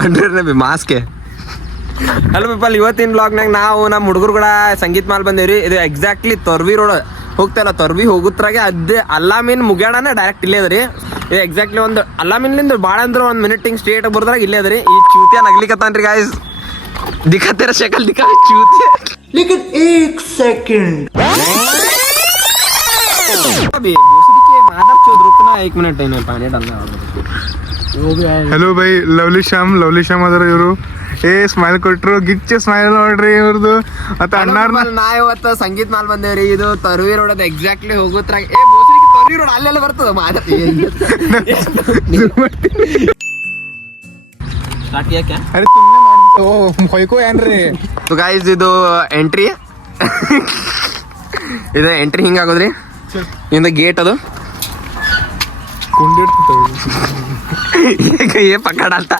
ಅಂಡ್ರೆ ಮಾಸ್ಕೆ. Hello people, ಇವತ್ತಿನ ಬ್ಲಾಗ್ನಾಗ ನಾವು ನಮ್ಮ ಹುಡುಗರು ಕೂಡ ಸಂಗೀತ ಮಾಲ್ ಬಂದೇವ್ರಿ. ಇದು ಎಕ್ಸಾಕ್ಟ್ಲಿ ತೊರ್ವಿ ರೋಡ್ ಹೋಗ್ತಾಯಿಲ್ಲ, ತೊರ್ವಿ ಹೋಗುತ್ರಾಗೆ ಅದೇ ಅಲ್ಲಾಮೀನ್ ಮುಗ್ಯಾಡನ ಡೈರೆಕ್ಟ್ ಇಲ್ಲೇ ಅದ್ರಿ. ಇದು ಎಕ್ಸಾಕ್ಟ್ಲಿ ಒಂದು ಅಲ್ಲಾಮೀನ್ಲಿಂದ ಭಾಳ ಅಂದ್ರೆ 1 ಮಿನಿಟ್ ಹಿಂಗೆ ಸ್ಟ್ರೇಟ್ ಬರ್ದ್ರಾಗ ಇಲ್ಲೇ ಅದ್ರಿ. ಈ ಚೂತಿಯ ನಗ್ಲಿಕತ್ತಾನ್ರಿ ಗಾಯ್ಸ್, ದಿಖಾತೆರ ಶಕಲ್ ದಿಖಾ ಚೂತಿಯ. लेकिन 1 सेकंड 1 ಮಿನಿಟ್ ಏನು ಪಾನಿ ಡಲ್ಲ. ಹಲೋ ಬೈ, ಲವ್ಲಿ ಶ್ಯಾಮ್ ಅದರ ಇವರು. ಸ್ಮೈಲ್ ಕೊಟ್ರು, ಗಿಚ್ಚ ಸ್ಮೈಲ್ ನೋಡ್ರಿ ಇವ್ರದ್ದು. ಮತ್ತೆ ಅಣ್ಣಾರ್ನ ನಾ ಇವತ್ತು ಸಂಗೀತ ಮಾಲ್ ಬಂದೇವ್ರಿ. ಇದು ತೊರ್ವಿ ರೋಡ್ ಎಕ್ಸಾಕ್ಟ್ಲಿ ಹೋಗುತ್ರಾಗ ತೊರ್ವಿ ರೋಡ್ ಅಲ್ಲೆಲ್ಲ ಬರ್ತದ ಹೊಯ್ಕೋ ಏನ್ರಿ ಗಾಯ್ಸ್. ಇದು ಎಂಟ್ರಿ ಇದು ಎಂಟ್ರಿ ಹಿಂಗಾಗೋದ್ರಿ. ಇಂದ ಗೇಟ್ ಅದು ये पकड़ डालता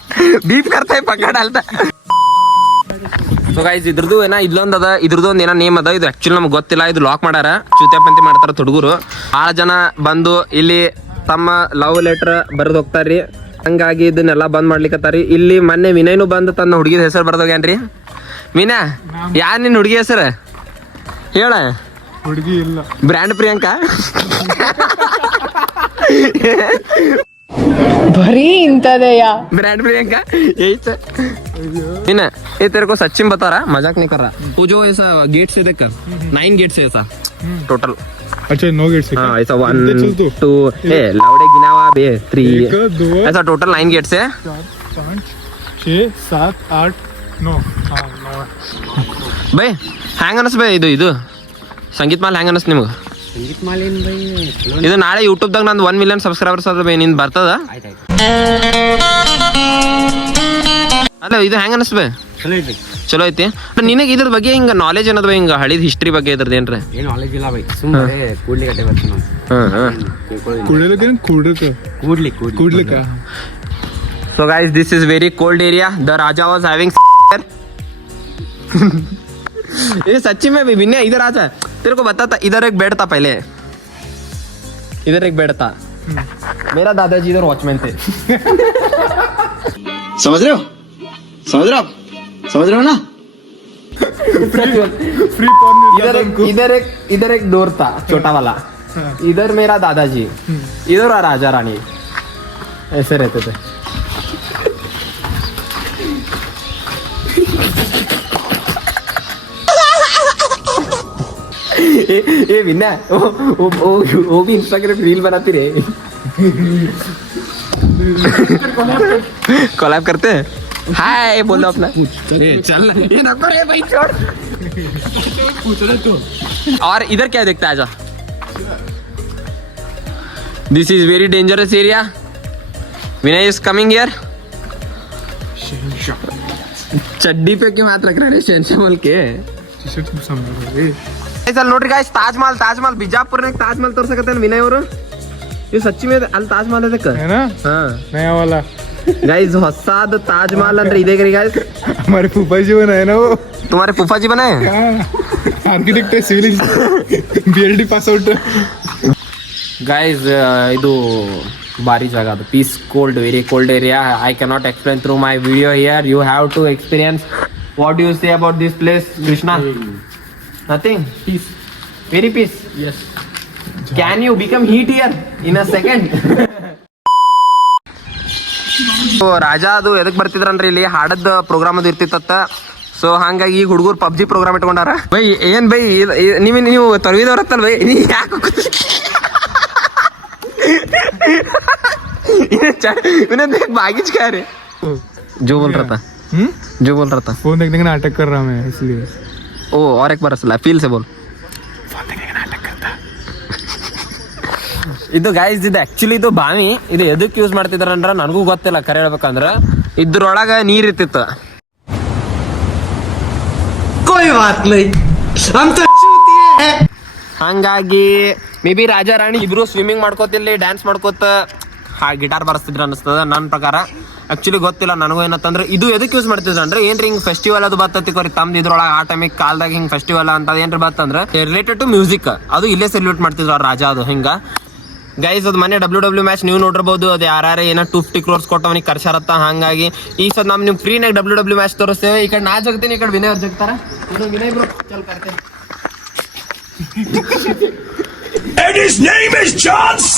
बीप करता है पकड़ डालता. ಸೊ ಗೈಸ್, ಇದ್ರದ್ದು ಏನೋ ಇಲ್ಲೊಂದು ಅದ, ಇದ್ರದ್ದು ಒಂದು ಏನೋ ನೇಮ್ ಅದ. ಇದು ಆಕ್ಚುಲಿ ನಮ್ಗೆ ಗೊತ್ತಿಲ್ಲ. ಇದು ಲಾಕ್ ಮಾಡ್ಯಾರ, ಚುತ್ಯಾಪಂತಿ ಮಾಡ್ತಾರ ಹುಡುಗರು. 6 ಜನ ಬಂದು ಇಲ್ಲಿ ತಮ್ಮ ಲವ್ ಲೆಟರ್ ಬರೆದು ಹೋಗ್ತಾರ್ರಿ. ಹಂಗಾಗಿ ಇದನ್ನೆಲ್ಲ ಬಂದ್ ಮಾಡ್ಲಿಕ್ಕತ್ತಾರಿ. ಇಲ್ಲಿ ಮೊನ್ನೆ ವಿನಯ್ನು ಬಂದು ತನ್ನ ಹುಡುಗಿದ ಹೆಸರು ಬರ್ದೋಗ್ಯಾನ್ರಿ. ವಿನಯ, ಯಾರು ನಿನ್ನ ಹುಡುಗಿ ಹೆಸರು ಹೇಳ? ಹುಡುಗಿ ಇಲ್ಲ, ಬ್ರ್ಯಾಂಡ್ ಪ್ರಿಯಾಂಕಾ. बड़ी इंतदया ब्रांड प्रियंका यही तो इन ये तेरे को सच्ची में बता रहा, मजाक नहीं कर रहा. वो जो ऐसा गेट से देख कर 9 गेट से ऐसा टोटल. अच्छा 9 गेट से. हाँ ऐसा 1 2 ए लाउडे गिना हुआ बे 3 ऐसा टोटल 9 गेट से 4 5 6 7 8 9. हाँ 9 ಬೈ. ಹ್ಯಾಂಗ ಅನಸ್ ಬೈ ಇದು ಸಂಗೀತ ಮಾಲ್ ಹ್ಯಾಂಗ ಅನಸ್ ನಿಮ್ಗೆ? ಇದು ನಾಳೆ ಯೂಟ್ಯೂಬ್ದಾಗ ನಂದು 1 ಮಿಲಿಯನ್ ಸಬ್ಸ್ಕ್ರೈಬರ್ಸ್ ಅದ ಬೈ. ನಿಂದು ಬರ್ತದ? ಅಲ್ಲ ಇದು ಹೆಂಗ ಅನಸ್ ಬೈ? ಚಲೋ ಐತಿ. ನಿನಗೆ ಇದ್ರ ಬಗ್ಗೆ ಹಿಂಗ ನಾಲೆಜ್ ಏನದ ಬೈ? ಹಿಂಗ ಹಳಿದ ಹಿಸ್ಟ್ರಿ ಬಗ್ಗೆ ಇದ್ರದ್ದು ಏನ್ರ ನಾಲೆಜ್ ಇಲ್ಲ ಬೈ. ಸುಮ್ಮನೆ ಕೂಡ್ಲಿಕ್ಕೆ ಬರ್ತೀನಿ ಕೂಡ್ಲಿಕ್ಕ. So guys, this is very cold area. The Raja was having ये सच्ची में भी विनय इधर आजा, तेरे को बताता. इधर एक बेड था पहले, इधर एक बेड था. मेरा दादाजी इधर वॉचमैन थे. समझ रहे हो ना? फ्री इधर एक डोर था छोटा वाला. इधर मेरा दादाजी, इधर राजा रानी ऐसे रहते थे. ये विन्ना वो भी इंस्टाग्राम रील बनाती रहे. कोलैब करते हैं. हाय बोलो अपना. चल ये नको रे भाई, छोड़. और इधर क्या देखता है? आजा. This is very dangerous area. Vinay is coming here. चड्डी पे क्यों हाथ रख रहा है शहनशाह बोल के? ಸರ್ ನೋಡ್ರಿ ಗಾಯ್ಸ್, ತಾಜ್ ಮಹಲ್ ಬಿಜಾಪುರ್ನಾಗ ತಾಜ್ ಮಹಲ್ ತೋರ್ಸಕತ್ತೇನ ವಿನಯ್ ಅವರು. ಇದು ಸಚ್ಚಿ ಮೇಲೆ ಅಲ್ಲಿ ತಾಜ್ ಮಹಲ್ ಅದಕ್ಕೆ गाइस ಹೊಸಾದ ತಾಜ್ ಮಹಲ್ ಅಂದ್ರೆ ಇದೆ ಗಾಯ್ಸ್. हमारे फूफा जी बनाए ना वो. तुम्हारे फूफा जी बनाए? आर्किटेक्ट है, civil BLD pass out. Guys ಇದು ಭಾರಿ ಜಾಗ ಅದು. Peace cold, very cold area. I cannot explain through my video here. You have to experience. What do you say about this place Krishna? Nothing. Peace. Very peace. Yes. Can you become heat here in a second? So Raja ಅದು ಎದಕ್ ಬರ್ತಿದ್ರನ್ರಿ, ಇಲ್ಲಿ ಹಾಡದ program ಅದು ಇರ್ತಿತ್ತ. So ಹಂಗಾಗಿ ಈಗ ಹುಡುಗರು PUBG program ಇಟ್ಕೊಂಡಾರ. By ಏನ್ by ನೀವು ತೊರವಿದವ್ರತ್ತಲ್ by, ಯಾಕೆ बागिच क्या रे? जो बोल रहा था फोन देखने का नाटक कर रहा मैं, इसलिए. ओ और एक बार फील से बोल. ಇದು ಗಾಯ್ಸ್, ಇದು ಆಕ್ಚುಲಿ ಇದು ಬಾವಿ. ಇದು ಎದಕ್ಕೆ ಯೂಸ್ ಮಾಡ್ತಿದಾರ ಅಂದ್ರ ನನಗೂ ಗೊತ್ತಿಲ್ಲ ಕರೆ ಹೇಳ್ಬೇಕಂದ್ರ. ಇದ್ರೊಳಗ ನೀರ್ ಇರ್ತಿತ್ತು. ಹಂಗಾಗಿ ಮೇ ಬಿ ರಾಜಾ ರಾಣಿ ಇಬ್ರು ಸ್ವಿಮ್ಮಿಂಗ್ ಮಾಡ್ಕೋತಿಲ್ಲಿ ಡ್ಯಾನ್ಸ್ ಮಾಡ್ಕೋತ ಗಿಟಾರ್ ಬಾರಿಸ್ತಿದ್ರ ಅನಿಸ್ತದ ನನ್ನ ಪ್ರಕಾರ. ಆಕ್ಚುಲಿ ಗೊತ್ತಿಲ್ಲ ನನಗೂ. ಏನಂತಂದ್ರೆ ಇದು ಎದಕ್ಕೆ ಯೂಸ್ ಮಾಡ್ತಿದ್ರು ಅಂದ್ರೆ ಏನ್ರಿ ಹಿಂಗ್ ಫೆಸ್ಟಿವಲ್ ಅದು ಬರ್ತೈತಿ ತಮ್ದು ಇದ್ರೊಳಗೆ ಆ ಟೈಮಿಗೆ ಕಾಲದಾಗ ಹಿಂಗ್ ಫೆಸ್ಟಿವಲ್ ಅಂತ ಏನ್ರಿ ಬರ್ತಂದ್ರೆ ರಿಲೇಟೆಡ್ ಟು ಮ್ಯೂಸಿಕ್ ಅದು ಇಲ್ಲೇ ಸೆಲ್ಯೂಟ್ ಮಾಡ್ತಿದ್ರು ರಾಜಾ ಅದು ಹಿಂಗ. ಗೈಸ್ ಅದು ಮನೆ ಡಬ್ಲ್ಯೂ ಮ್ಯಾಚ್ ನೀವು ನೋಡಿರ್ಬೋದು. ಅದು ಯಾರು ಏನೋ 250 crores ಕೊಟ್ಟು ಅವನಿಗೆ ಕರ್ಸಾರತ್ತ. ಹಂಗಾಗಿ ಈ ಸದ್ ನಮ್ ನೀವು ಫ್ರೀನಾಗ ಡಬ್ಲ್ಯೂ ಮ್ಯಾಚ್ ತೋರಿಸ್ತೇವೆ. ಈ ಕಡೆ ನಾ ಜಗ್ತೀನಿ, ಈ ಕಡೆ ವಿನಯ್ ಅವ್ರು ಜಗ್ತಾರ. ವಿನಯ್ ಬ್ರೋ ಚಲ್ ಕರ್ತೇನೆ. And his name is John C.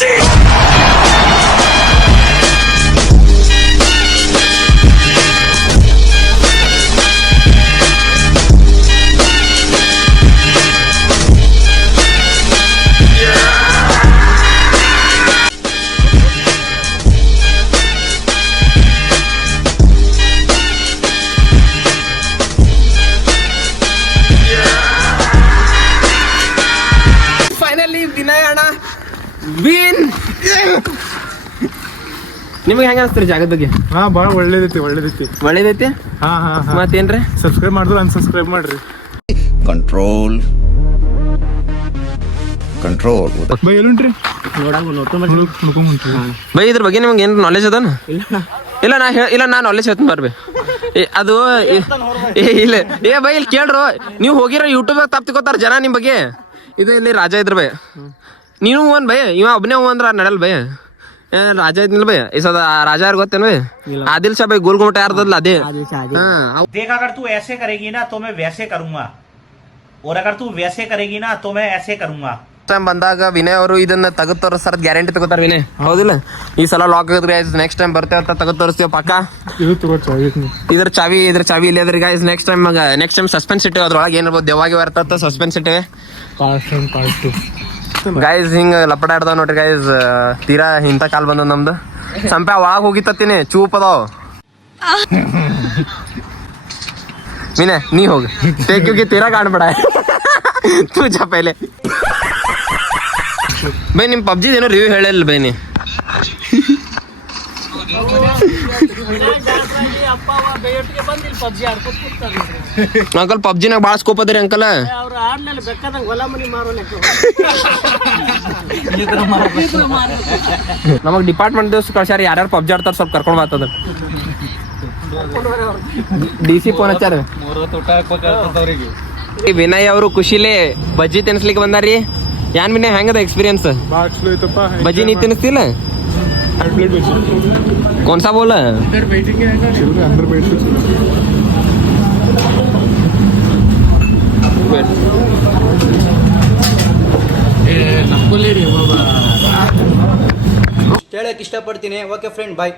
Finally Vinay ಅಣ್ಣ ವಿನ್. ನಿಮ್ಗೆ ಹೆಂಗ ಅನ್ಸ್ತೀರಿ ಜಾಗದ ಬಗ್ಗೆ? ಹಾ ಭಾಳ ಒಳ್ಳೇದೈತಿ ಒಳ್ಳೇದೈತಿ. ಹಾ ಹಾ ಮತ್ತೇನ್ರಿ? ಸಬ್ಸ್ಕ್ರೈಬ್ ಮಾಡಿದ್ರು ಅನ್ಸಬ್ಸ್ಕ್ರೈಬ್ ಮಾಡ್ರಿ. Control. ಬೈ ಎಲ್ಲುಂಟ್ರಿ ಬೈ ಇದ್ರ ಬಗ್ಗೆ ನಿಮ್ಗೆ ಏನ್ ನಾಲೆಜ್ ಅದಾನ? ಇಲ್ಲ ನಾ ನಾಲೆಜ್ ಹೇಳ್ತೀನಿ ಬರ್ಬಿ. ಅದು ಇಲ್ಲ ಬೈ ಇಲ್ಲಿ ಕೇಳ್ರು, ನೀವು ಹೋಗಿರೋ ಯೂಟ್ಯೂಬ್ ತಪ್ಪು ತಿಕೋತಾರ ಜನ ನಿಮ್ ಬಗ್ಗೆ. ಇದು ಇಲ್ಲಿ ರಾಜ ಇದ್ರ ಬೈ, ನೀನು ಹೂವನ್ ಬೈ, ಇವ ಒಬ್ಬನೇ ಹೂ ಅಂದ್ರ ನಡಲ್ ಬೈ. ರಾಜ ಇದ್ನಿಲ್ಲ ಬೈ, ಈ ಸದ ರಾಜ ಯಾರು ಗೊತ್ತೇನು ಬೈ? ಆದಿಲ್ ಶಾ ಬೈ, ಗೋಲ್ ಗುಮಟ ಯಾರ್ದಲ್ಲ ಅದೇ. देख अगर तू ऐसे करेगी ना तो मैं वैसे करूंगा, और अगर तू वैसे करेगी ना तो मैं ऐसे करूंगा. ಟೈಮ್ ಬಂದಾಗ ವಿನಯ್ ಅವರು ಇದನ್ನ ತೆಗೆದು ತೋರಿಸ್ತಾರ, ಗ್ಯಾರಂಟಿ ತಗೋತಾರ ವಿನಯ್, ಹೌದಿಲ್ಲ? ಈ ಸಲ ಲಾಕ್ ಆಗಿದ್ರೆ ನೆಕ್ಸ್ಟ್ ಟೈಮ್ ಬರ್ತೇವೆ ಅಂತ ತೆಗೆದು ತೋರಿಸ್ತೀವಿ ಪಕ್ಕ. ಇದ್ರ ಚಾವಿ ಇಲ್ಲಿ ಅದ್ರಿ ಗೈಸ್. ನೆಕ್ಸ್ಟ್ ಟೈಮ್ ಸಸ್ಪೆನ್ಸ್ ಇಟ್ಟಿವಿ, ಅದ್ರೊಳಗೆ ಏನಿರ್ಬೋದು ದೆವ್ವಾಗಿ ಬರ್ತತ್ತ ಸಸ್ಪೆನ್ಸ್ ಇಟ್ಟಿವಿ ಗೈಸ್. ಹಿಂಗ ಲಪಡ ಆಡ್ದಾವ ನೋಡ್ರಿ ಗೈಸ್. ತೀರಾ ಇಂಥ ಕಾಲ್ ಬಂದ ನಮ್ದು. ಸಂಪ್ಯ ಒಳಗ್ ಹೋಗಿತ್ತೀನಿ, ಚೂಪ್ ಅದಾವ. ವಿನಯ್ ನೀ ಹೋಗಿ ಟೇಕ್ಯೂಗೆ ತೀರಾ ಕಾಣ್ಬೇಡ. ತೂ ಜಾ ಪೈಲೆ ಬೈ. ನಿಮ್ ಪಬ್ಜಿ ಏನೋ ರಿವ್ಯೂ ಹೇಳಿಲ್ಲ ಬೈ ನೀ. ಅಂಕಲ್ ಪಬ್ಜಿನಾಗ ಭಾಳ ಸ್ಕೋಪ್ ಅದ್ರಿ ಅಂಕಲ್. ನಮಗ್ ಡಿಪಾರ್ಟ್ಮೆಂಟ್ ದಿವಸ ಕಳ್ಸ್ಯಾರ, ಯಾರ್ಯಾರು ಪಬ್ಜಿ ಆಡ್ತಾರ ಸ್ವಲ್ಪ ಕರ್ಕೊಂಡ್ ಬರ್ತದ. DC phone ಹಚ್ಚಾರ. ವಿನಯ್ ಅವರು ಖುಷಿಲೇ ಬಜ್ಜಿ ತಿನ್ಸ್ಲಿಕ್ಕೆ ಬಂದಾರಿ. ಯಾನ್ ವಿನಯ್ ಹೆಂಗದ ಎಕ್ಸ್ಪೀರಿಯನ್ಸ್? ಬಜ್ಜಿ ನೀ ತಿನ್ನಿಸ್ತಿಲ್ಲ? कौन सा बोला? ಹೇಳಕ್ ಇಷ್ಟಪಡ್ತೀನಿ. ಓಕೆ ಫ್ರೆಂಡ್, ಬಾಯ್.